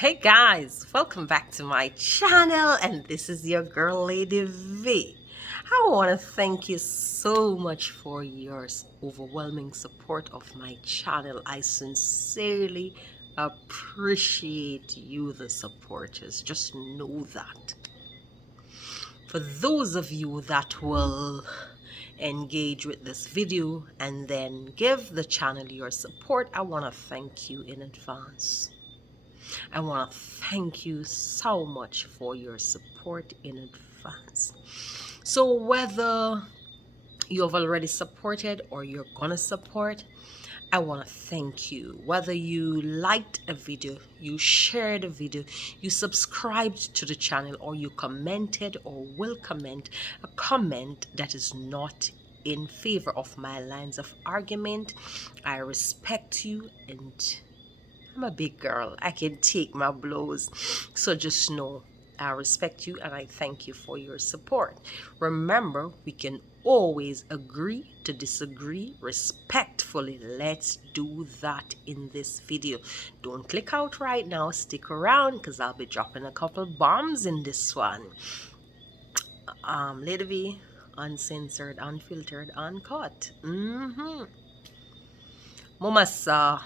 Hey guys, welcome back to my channel, and this is your girl Lady V. I want to thank you so much for your overwhelming support of my channel. I sincerely appreciate you, the supporters. Just know that. For those of you that will engage with this video and then give the channel your support, I want to thank you in advance. I want to thank you so much for your support in advance. So whether you have already supported or you're gonna support, I want to thank you. Whether you liked a video, you shared a video, you subscribed to the channel, or you commented or will comment a comment that is not in favor of my lines of argument, I respect you, and I'm a big girl. I can take my blows. So just know I respect you and I thank you for your support. Remember, we can always agree to disagree respectfully. Let's do that in this video. Don't click out right now. Stick around because I'll be dropping a couple bombs in this one. Lady V, uncensored, unfiltered, uncut. Mama saw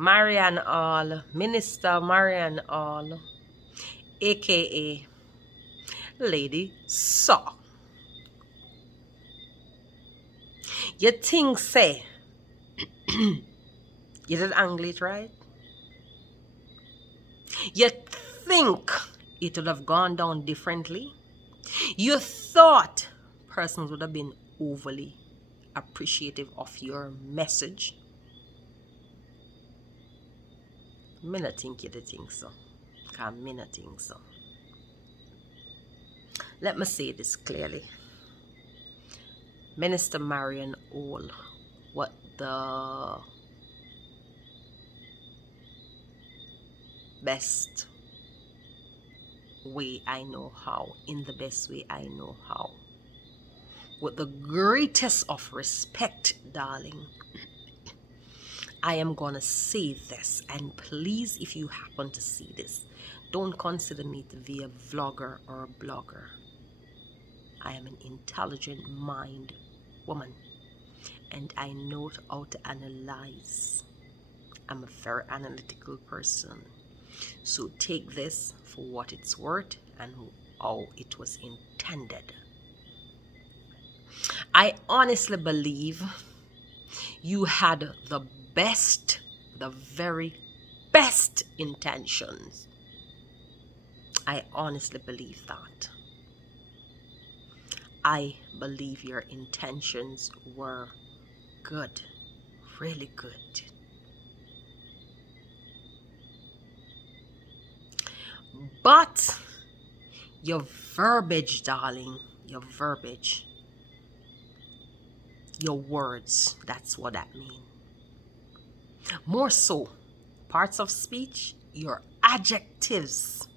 Marianne All, Minister Marianne All, aka Lady Saw. You think say you did angle it right? You think it would have gone down differently? You thought persons would have been overly appreciative of your message? Me not think you think so. Cause me not think so. Let me say this clearly. Minister Marian All, what the best way I know how, in the best way I know how, with the greatest of respect, darling, I am gonna say this, and please, if you happen to see this, don't consider me to be a vlogger or a blogger. I am an intelligent mind woman, and I know how to analyze. I'm a very analytical person. So take this for what it's worth and how it was intended. I honestly believe you had the best, the very best intentions. I honestly believe that. I believe your intentions were good, really good. But your verbiage, darling, your verbiage, your words, that's what that means. More so, parts of speech, your adjectives,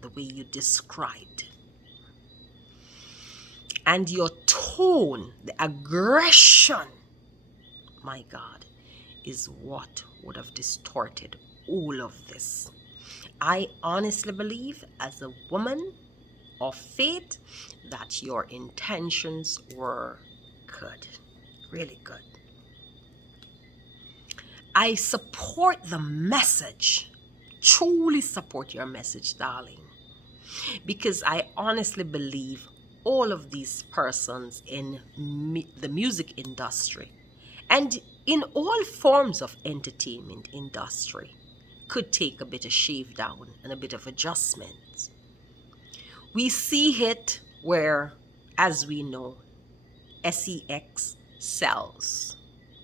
the way you described, and your tone, the aggression, my God, is what would have distorted all of this. I honestly believe, as a woman of faith, that your intentions were good, really good. I support the message, truly support your message, darling, because I honestly believe all of these persons in the music industry and in all forms of entertainment industry could take a bit of shave down and a bit of adjustment. We see it where, as we know, sex sells.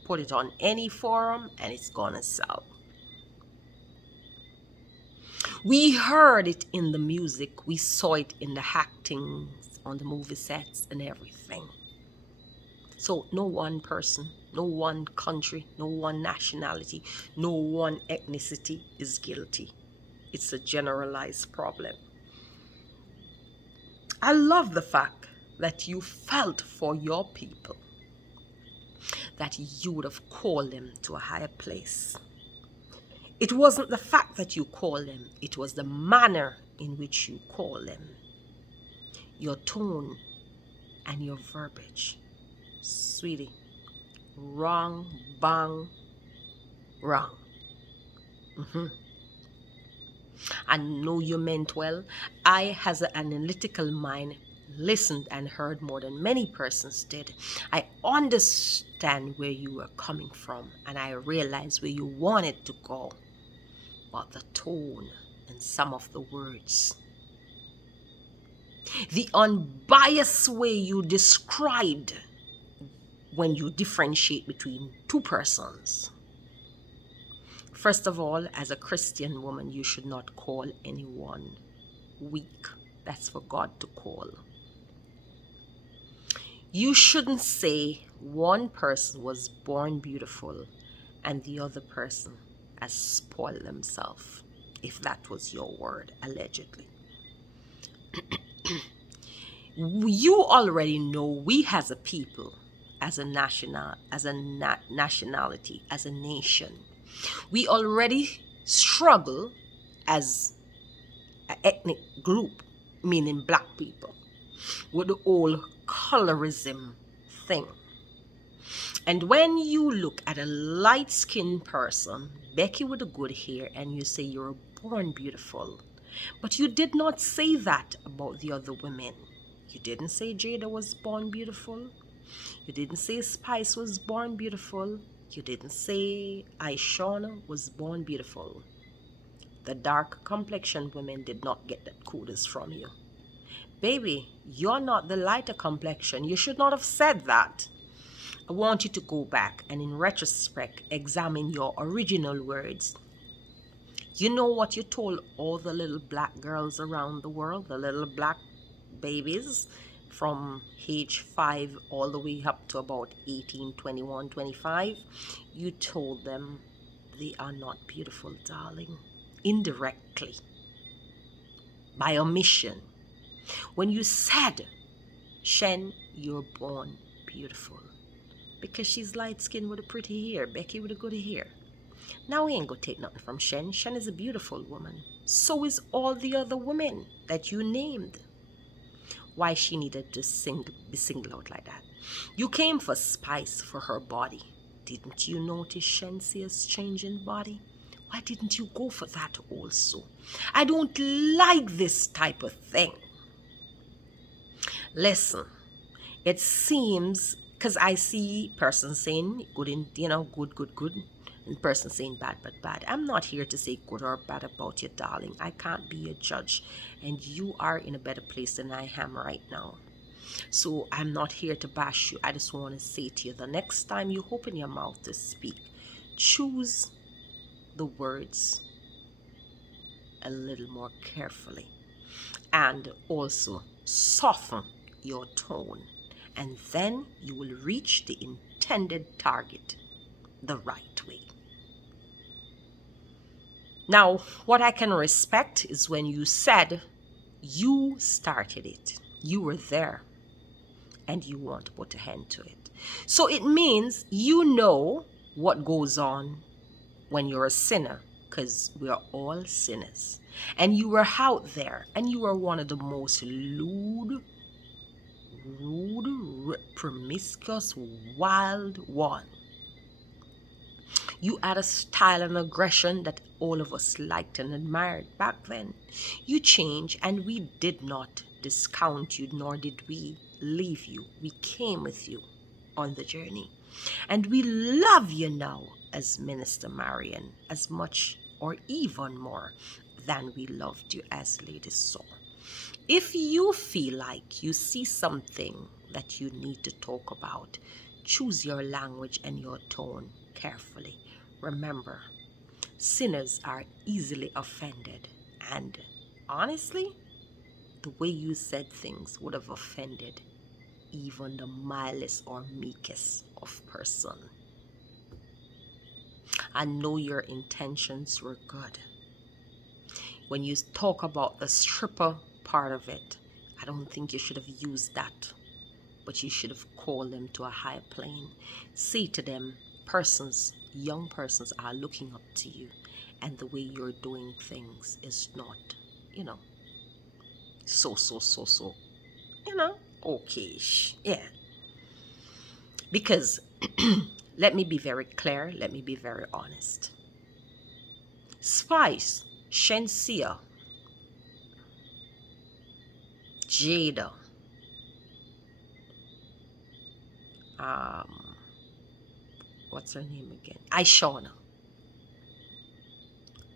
Put it on any forum and it's gonna sell. We heard it in the music, we saw it in the acting, on the movie sets and everything. So no one person, no one country, no one nationality, no one ethnicity is guilty. It's a generalized problem. I love the fact that you felt for your people, that you would have called them to a higher place. It wasn't the fact that you call them, it was the manner in which you call them. Your tone and your verbiage. Sweetie, wrong, bang, wrong. I know you meant well. I, as an analytical mind, listened and heard more than many persons did. I understand where you were coming from, and I realized where you wanted to go. But the tone and some of the words, the unbiased way you described when you differentiate between two persons. First of all, as a Christian woman, you should not call anyone weak. That's for God to call. You shouldn't say one person was born beautiful and the other person has spoiled themselves, if that was your word, allegedly. You already know we as a people, as a nationality, as a nation, we already struggle as an ethnic group, meaning black people, with the whole colorism thing. And when you look at a light-skinned person, Becky with the good hair, and you say you're born beautiful, but you did not say that about the other women. You didn't say Jada was born beautiful. You didn't say Spice was born beautiful. You didn't say Aishana was born beautiful. The dark complexioned women did not get that kudos from you. Baby, you're not the lighter complexion. You should not have said that. I want you to go back and in retrospect examine your original words. You know what you told all the little black girls around the world, the little black babies from age 5 all the way up to about 18, 21, 25. You told them they are not beautiful, darling. Indirectly. By omission. When you said, Shen, you're born beautiful. Because she's light-skinned with a pretty hair, Becky with a good hair. Now we ain't gonna take nothing from Shen. Shen is a beautiful woman. So is all the other women that you named. Why she needed to be singled out like that. You came for Spice for her body. Didn't you notice Shensea's changing body? Why didn't you go for that also? I don't like this type of thing. Listen, it seems, because I see persons saying good, good, and persons saying bad, bad. I'm not here to say good or bad about you, darling. I can't be a judge, and you are in a better place than I am right now. So I'm not here to bash you. I just want to say to you, the next time you open your mouth to speak, choose the words a little more carefully, and also soften your tone, and then you will reach the intended target the right way. Now, what I can respect is when you said you started it, you were there, and you want to put a hand to it. So it means you know what goes on when you're a sinner, because we are all sinners. And you were out there, and you were one of the most rude, promiscuous, wild one. You had a style and aggression that all of us liked and admired back then. You changed, and we did not discount you, nor did we leave you. We came with you on the journey. And we love you now as Minister Marion as much or even more than we loved you as Lady Saw. If you feel like you see something that you need to talk about, choose your language and your tone carefully. Remember, sinners are easily offended, and honestly, the way you said things would have offended even the mildest or meekest of person. I know your intentions were good. When you talk about the stripper part of it, I don't think you should have used that, but you should have called them to a higher plane. Say to them, persons, young persons are looking up to you, and the way you're doing things is not, you know, so, okay-ish. Yeah. Because let me be very clear, let me be very honest. Spice, Shenseea, Jada, um, what's her name again? Ishawna.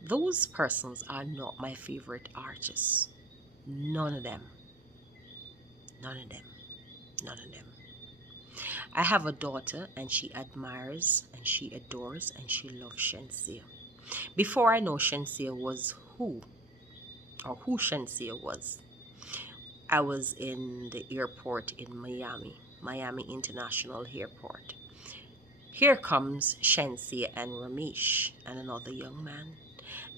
Those persons are not my favorite artists. None of them. None of them. None of them. I have a daughter and she admires and she adores and she loves Shenseea. Before I know Shenseea was who, or who Shenseea was, I was in the airport in Miami International Airport. Here comes Shenseea and Ramesh and another young man,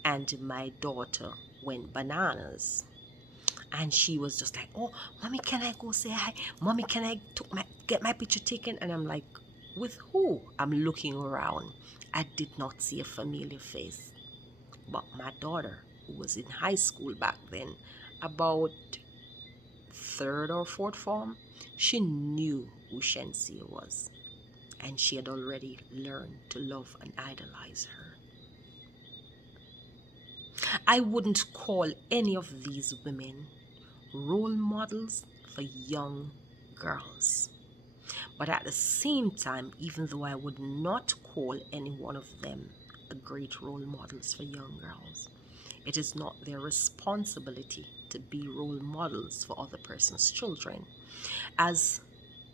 and my daughter went bananas. And she was just like, oh, mommy, can I go say hi? Mommy, can I get my picture taken? And I'm like, with who? I'm looking around. I did not see a familiar face. But my daughter, who was in high school back then, about third or fourth form, she knew who Shenseea was. And she had already learned to love and idolize her. I wouldn't call any of these women role models for young girls. But at the same time, even though I would not call any one of them a great role models for young girls, it is not their responsibility to be role models for other person's children. As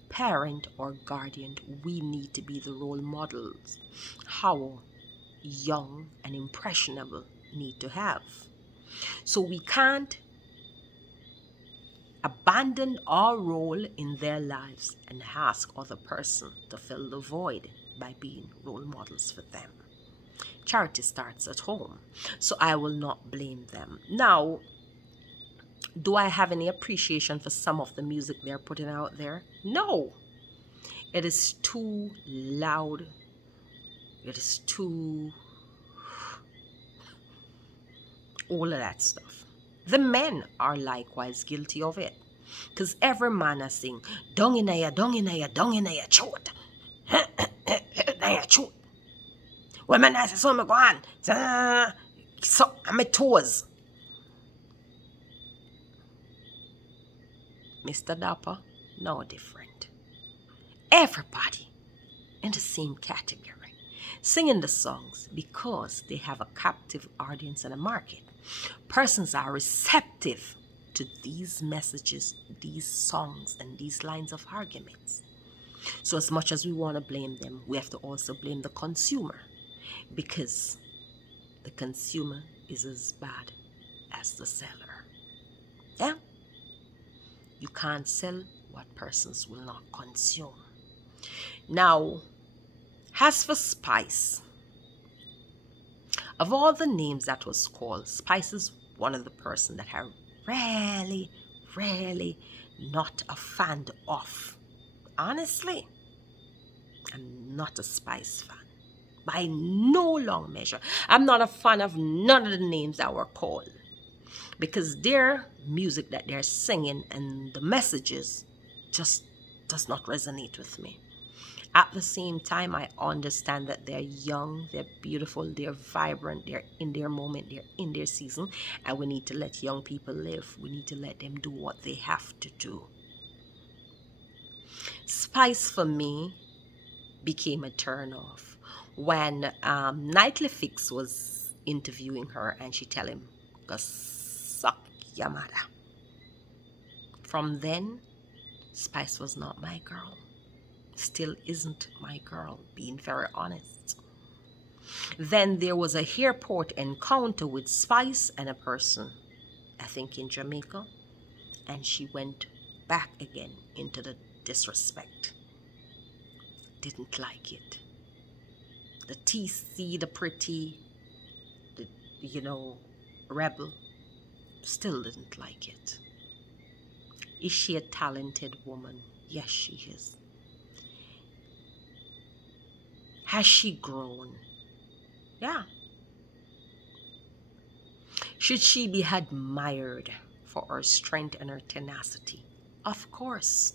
parent or guardian, we need to be the role models how young and impressionable need to have. So we can't abandon our role in their lives and ask other person to fill the void by being role models for them. Charity starts at home, so I will not blame them. Now, do I have any appreciation for some of the music they're putting out there? No. It is too loud. It is too... all of that stuff. The men are likewise guilty of it. Because every man is saying, dung in ya, dung in ya, dung in ya, chot. Chot. Women, I say, so me go on. So, I'm my toes. Mr. Dapper, no different. Everybody in the same category, singing the songs because they have a captive audience and a market. Persons are receptive to these messages, these songs, and these lines of arguments. So as much as we want to blame them, we have to also blame the consumer, because the consumer is as bad as the seller. Yeah? You can't sell what persons will not consume. Now, as for Spice, of all the names that was called, Spice is one of the person that I really not a fan of. Honestly, I'm not a Spice fan. By no long measure. I'm not a fan of none of the names that were called, because their music that they're singing and the messages just does not resonate with me. At the same time, I understand that they're young, they're beautiful, they're vibrant, they're in their moment, they're in their season, and we need to let young people live. We need to let them do what they have to do. Spice, for me, became a turn-off when Nightly Fix was interviewing her and she tell him, go suck your mother. From then, Spice was not my girl. Still isn't my girl, being very honest. Then there was a airport encounter with Spice and a person, I think in Jamaica, and she went back again into the disrespect. Didn't like it. The TC, the pretty, the, rebel, still didn't like it. Is she a talented woman? Yes, she is. Has she grown? Yeah. Should she be admired for her strength and her tenacity? Of course.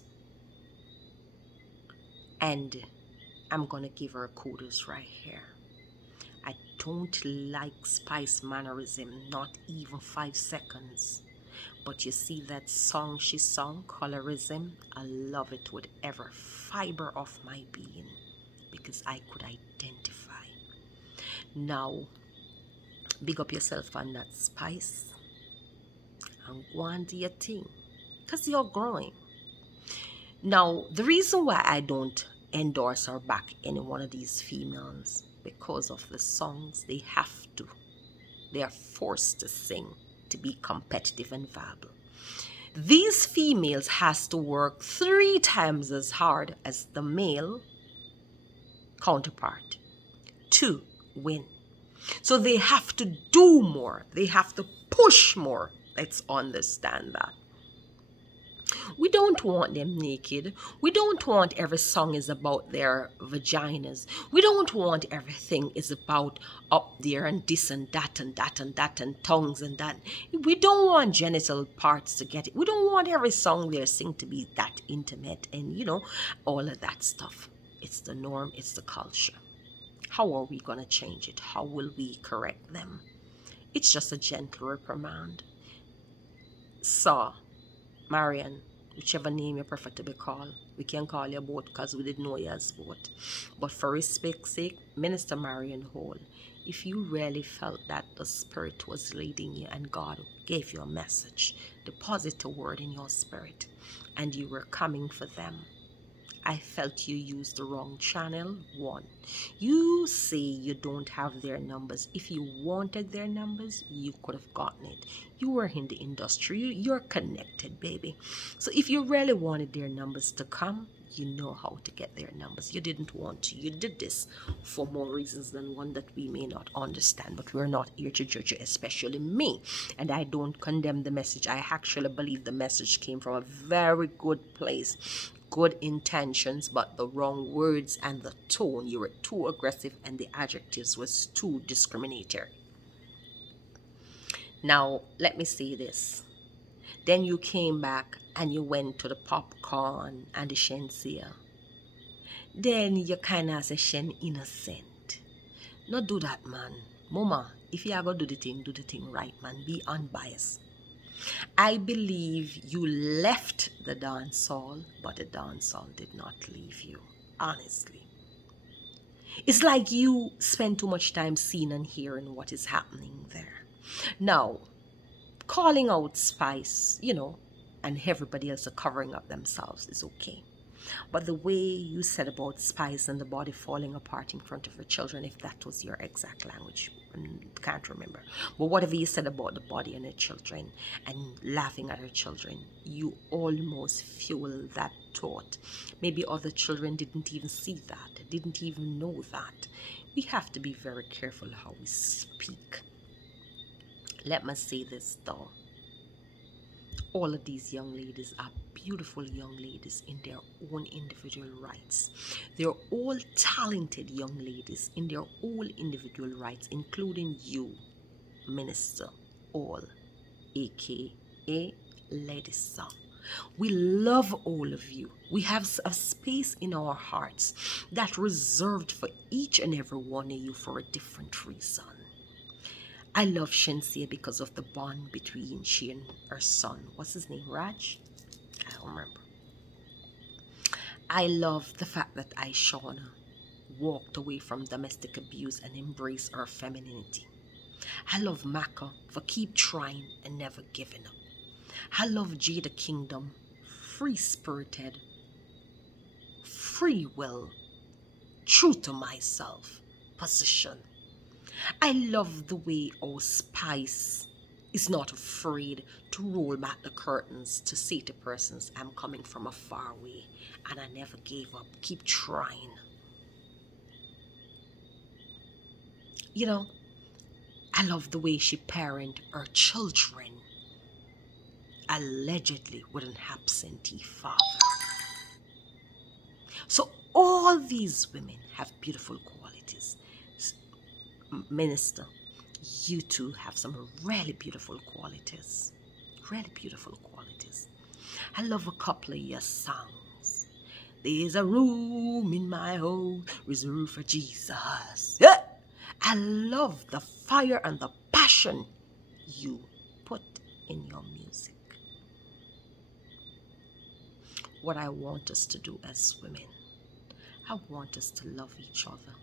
And I'm gonna give her kudos right here. I don't like Spice mannerism, not even 5 seconds. But you see that song she sung, Colorism? I love it with every fiber of my being because I could identify. Now, big up yourself on that, Spice, and go on do your thing because you're growing. Now, the reason why I don't endorse or back any one of these females because of the songs they have to. They are forced to sing to be competitive and viable. These females has to work 3 times as hard as the male counterpart to win. So they have to do more. They have to push more. Let's understand that. We don't want them naked. We don't want every song is about their vaginas. We don't want everything is about up there and this and that and that and that and tongues and that. We don't want genital parts to get it. We don't want every song they sing to be that intimate and, all of that stuff. It's the norm. It's the culture. How are we going to change it? How will we correct them? It's just a gentle reprimand. So, Marian, whichever name you prefer to be called, we can call you both because we didn't know you as both. But for respect's sake, Minister Marian Hall, if you really felt that the Spirit was leading you and God gave you a message, deposit a word in your spirit, and you were coming for them, I felt you used the wrong channel. 1, you say you don't have their numbers. If you wanted their numbers, you could have gotten it. You were in the industry. You're connected, baby. So if you really wanted their numbers to come, you know how to get their numbers. You didn't want to. You did this for more reasons than one that we may not understand, but we're not here to judge you, especially me. And I don't condemn the message. I actually believe the message came from a very good place. Good intentions, but the wrong words and the tone. You were too aggressive and the adjectives was too discriminatory. Now, let me say this. Then you came back and you went to the popcorn and the shenseea. Then you kind of say shen innocent. Not do that, man. Mama, if you are going to do the thing right, man. Be unbiased. I believe you left the dance hall, but the dance hall did not leave you, honestly. It's like you spend too much time seeing and hearing what is happening there. Now, calling out Spice, and everybody else are covering up themselves is okay. But the way you said about Spice and the body falling apart in front of her children, if that was your exact language, can't remember. But whatever you said about the body and her children and laughing at her children, you almost fueled that thought. Maybe other children didn't even see that, didn't even know that. We have to be very careful how we speak. Let me say this though. All of these young ladies are beautiful young ladies in their own individual rights. They're all talented young ladies in their own individual rights, including you, Minister, all, aka Lady Song. We love all of you. We have a space in our hearts that reserved for each and every one of you for a different reason. I love Shenseea because of the bond between she and her son. What's his name? Raj? I don't remember. I love the fact that Aishana walked away from domestic abuse and embraced her femininity. I love Maka for keep trying and never giving up. I love Jada Kingdom, free-spirited, free will, true to myself, position. I love the way our Spice is not afraid to roll back the curtains to say to persons, I'm coming from a far way and I never gave up. Keep trying. I love the way she parented her children, allegedly with an absentee father. So all these women have beautiful qualities. Minister, You two have some really beautiful qualities. Really beautiful qualities. I love a couple of your songs. There's a room in my home reserved for Jesus. Yeah. I love the fire and the passion you put in your music. What I want us to do as women, I want us to love each other.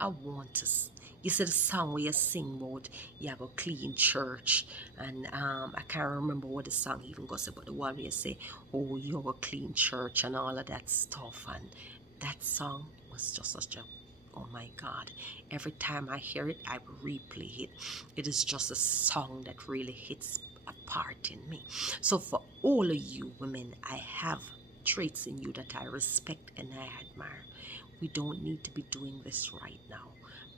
I want us. You see the song where you sing about you have a clean church, and I can't remember what the song even goes about, the one where you say, oh, you have a clean church and all of that stuff, and that song was just such a, oh my God, every time I hear it I replay it. It is just a song that really hits a part in me. So for all of you women, I have traits in you that I respect and I admire. We don't need to be doing this right now.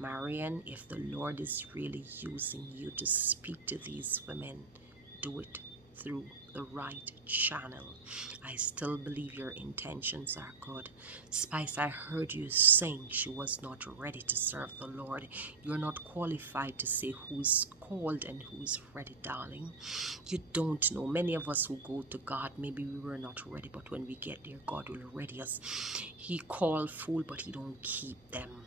Marian, if the Lord is really using you to speak to these women, do it through the right channel. I still believe your intentions are good. Spice, I heard you saying she was not ready to serve the Lord. You're not qualified to say who's called and who's ready, darling. You don't know. Many of us who go to God, maybe we were not ready, but when we get there, God will ready us. He called fool, but he don't keep them.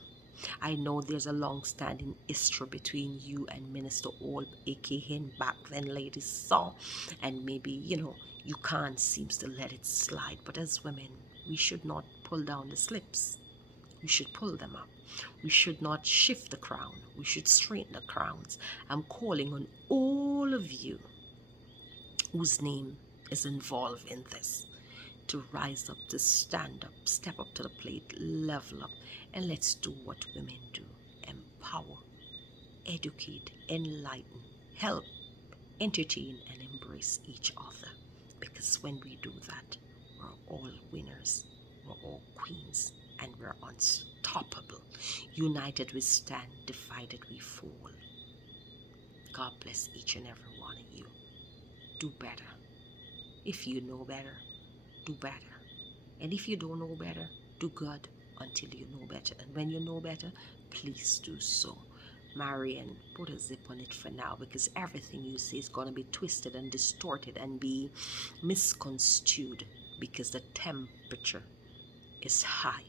I know there's a long-standing history between you and Minister Old, aka back then Lady Saw, and maybe, you can't seem to let it slide. But as women, we should not pull down the slips. We should pull them up. We should not shift the crown. We should straighten the crowns. I'm calling on all of you whose name is involved in this to rise up, to stand up, step up to the plate, level up, and let's do what women do. Empower, educate, enlighten, help, entertain, and embrace each other. Because when we do that, we're all winners, we're all queens, and we're unstoppable. United we stand, divided we fall. God bless each and every one of you. Do better. If you know better, do better. And if you don't know better, do good until you know better. And when you know better, please do so. Marian, put a zip on it for now, because everything you say is going to be twisted and distorted and be misconstrued because the temperature is high.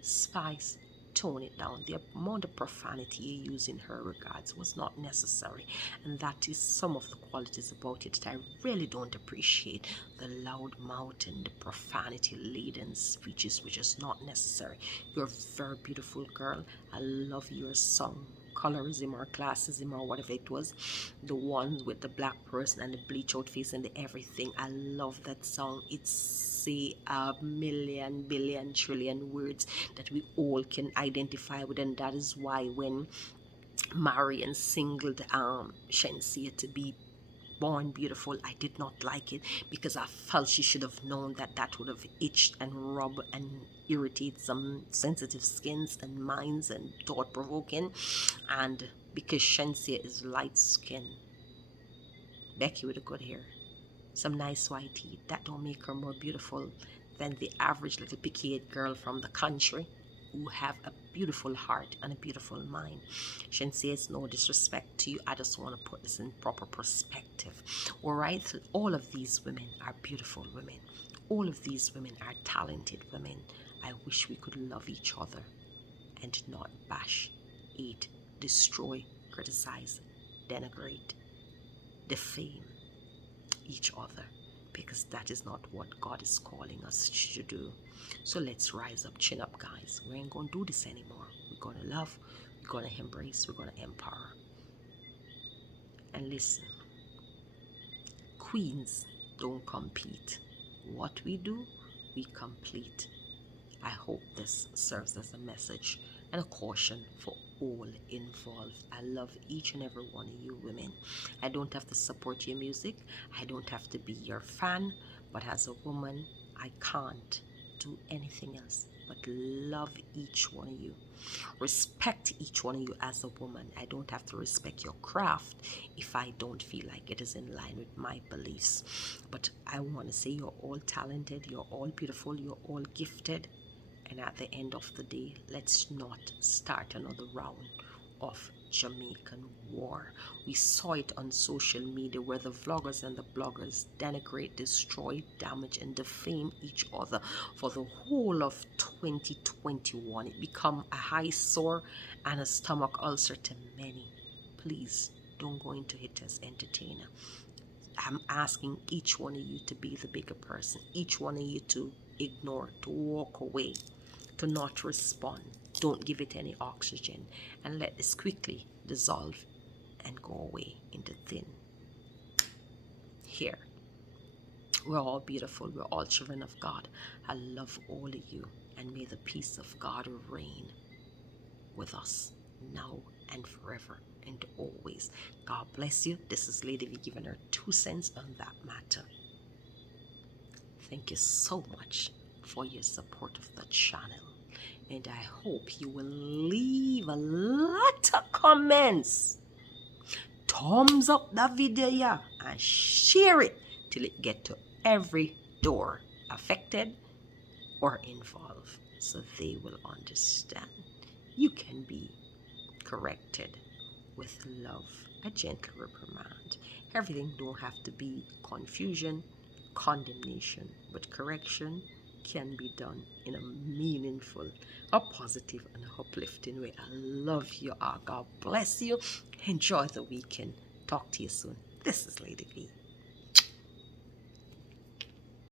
Spice, tone it down. The amount of profanity you use in her regards was not necessary, and that is some of the qualities about it that I really don't appreciate. The loud mouth and the profanity laden speeches, which is not necessary. You're a very beautiful girl. I love your song, Colorism or Classism or whatever it was, the one with the black person and the bleach out face and the everything. I love that song. It's say a million, billion, trillion words that we all can identify with, and that is why when Marian singled Shenseea to be born beautiful, I did not like it, because I felt she should have known that that would have itched and rubbed and irritated some sensitive skins and minds and thought-provoking. And because Shenseea is light skin, Becky with a good hair, some nice white teeth, that don't make her more beautiful than the average little picky girl from the country who have a beautiful heart and a beautiful mind. Shenseea, it's no disrespect to you. I just want to put this in proper perspective. All right, so all of these women are beautiful women. All of these women are talented women. I wish we could love each other and not bash, hate, destroy, criticize, denigrate, defame each other, because that is not what God is calling us to do. So let's rise up, chin up, guys. We ain't gonna do this anymore. We're gonna love, we're gonna embrace, we're gonna empower. And listen, queens don't compete. What we do, we complete. I hope this serves as a message and a caution for all involved. I love each and every one of you women. I don't have to support your music. I don't have to be your fan. But as a woman, I can't do anything else but love each one of you. Respect each one of you as a woman. I don't have to respect your craft if I don't feel like it is in line with my beliefs. But I want to say you're all talented, you're all beautiful, you're all gifted. And at the end of the day, let's not start another round of Jamaican war. We saw it on social media where the vloggers and the bloggers denigrate, destroy, damage, and defame each other for the whole of 2021. It become a high sore and a stomach ulcer to many. Please don't go into it as entertainer. I'm asking each one of you to be the bigger person, each one of you to ignore, to walk away, to not respond. Don't give it any oxygen, and let this quickly dissolve and go away into thin air. We're all beautiful. We're all children of God. I love all of you, and may the peace of God reign with us now and forever and always. God bless you. This is Lady V giving her 2 cents on that matter. Thank you so much for your support of the channel, and I hope you will leave a lot of comments. Thumbs up the video and share it till it get to every door affected or involved, so they will understand. You can be corrected with love, a gentle reprimand. Everything don't have to be confusion, condemnation, but correction can be done in a meaningful, a positive, and uplifting way. I love you all. God bless you. Enjoy the weekend. Talk to you soon. This is Lady V.